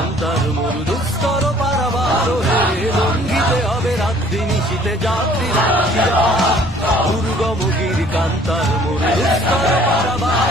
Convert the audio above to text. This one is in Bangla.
কান্তার মরু দুস্তর পারাবার হে লঙ্ঘিতে হবে রাত্রি নিশীতে যাত্রী দুর্গম গিরি কান্তার মরু দুস্তর পারাবার